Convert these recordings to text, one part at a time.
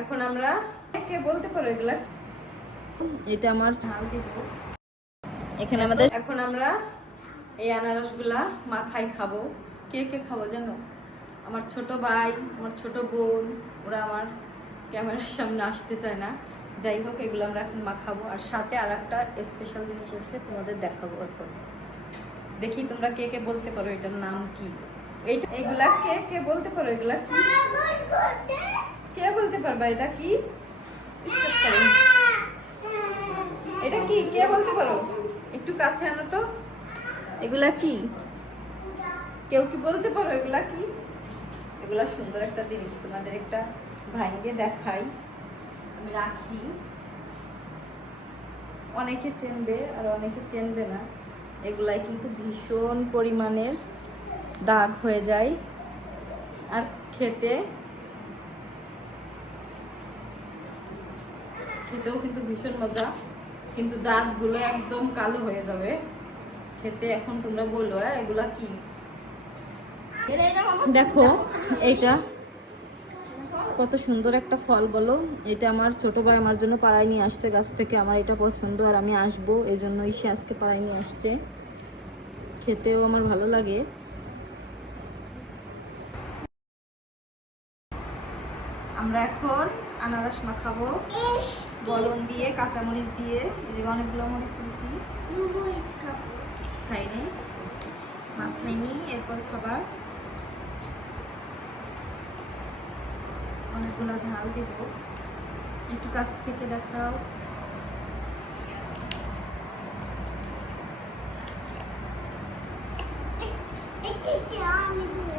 এখন আমরা কে বলতে পারো এগুলা? এটা আমার ঝাল দিব। এখানে আমাদের এখন আমরা এই আনারসগুলা মাখাই খাবো। কে কে খাবো জানো? আমার ছোট ভাই, আমার ছোট বোন, ওরা আমার ক্যামেরার সামনে আসতে চায় না। যাই হোক, এগুলো আমরা এখন মাখাবো। আর সাথে আর একটা স্পেশাল জিনিস আছে, তোমাদের দেখাবো এখন। দেখি তোমরা কে কে বলতে পারো এটার নাম কি। এইগুলা কে কে বলতে পারো এগুলা কি? কে বলতে পারবা এটা কি? এটা কি কে বলতে পারো? একটু কাছে আনো তো। এগুলা কি? কেউ কি বলতে পারো এগুলা কি? এগুলা সুন্দর একটা জিনিস, তোমাদের একটা ভাইকে দেখাই, আমি রাখি। অনেকে চেনবে আর অনেকে চেনবে না। এগুলাই কিন্তু ভীষণ পরিমাণের দাগ হয়ে যায় আর খেতেও কিন্তু ভীষণ মজা, কিন্তু দাঁতগুলো একদম কালো হয়ে যাবে খেতে। এখন তোমরা বলো এগুলা কি? দেখো এইটা কত সুন্দর একটা ফল বলো। এটা আমার ছোট ভাই আমার জন্য পাড়ায় নিয়ে আসছে গাছ থেকে। আমার এটা পছন্দ আর আমি আসবো, এই জন্যই সে আজকে পাড়ায় নিয়ে আসছে। খেতেও আমার ভালো লাগে। আমরা এখন আনারস মাখাবো বলন দিয়ে, কাঁচামরিচ দিয়ে। এই যে অনেকগুলো মরিচ দিয়েছি, খাইনি মাখাইনি, এরপর খাবার অনেকগুলো ঝাল দেব। একটু কাছ থেকে দেখাও।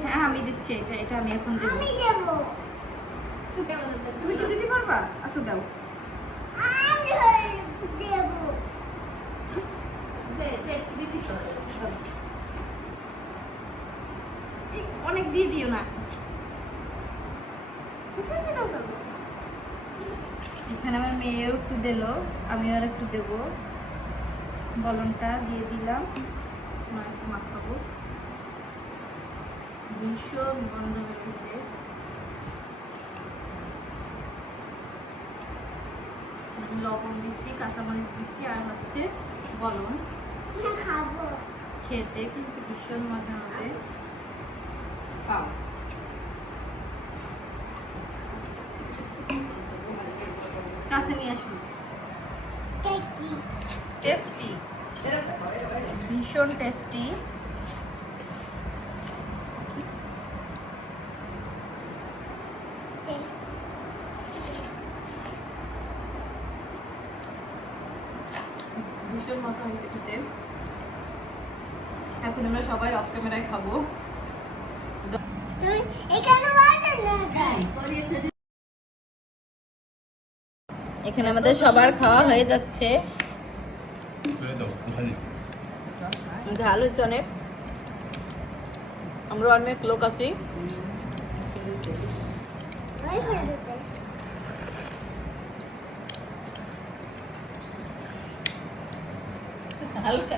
হ্যাঁ আমি দিচ্ছি, এটা এটা আমি এখন দেবো। তুমি কি দিতে পারবা? আচ্ছা দাও। অনেক দিয়ে দিও না। এখানে আমার মেয়েও একটু দিল, আমিও আর একটু দেবো। বলনটা দিয়ে দিলাম, মাখাবো। ভীষণ গন্ধ বেরোচ্ছে। লবণ দিচ্ছি, কাঁচামরিচ দিচ্ছি, আর হচ্ছে বলন। খাবো, খেতে কিন্তু ভীষণ মজা হবে। খাও। কাছে নিয়ে আসুন। টেস্টি, ভীষণ টেস্টি। ভীষণ মজা হয়েছে খেতে। এখন আমরা সবাই অফ ক্যামেরায় খাবো। এখানে আমাদের সবার খাওয়া হয়ে যাচ্ছে। ঝাল হয়েছে অনেক, আমরা অনেক লোক আছি। হালকা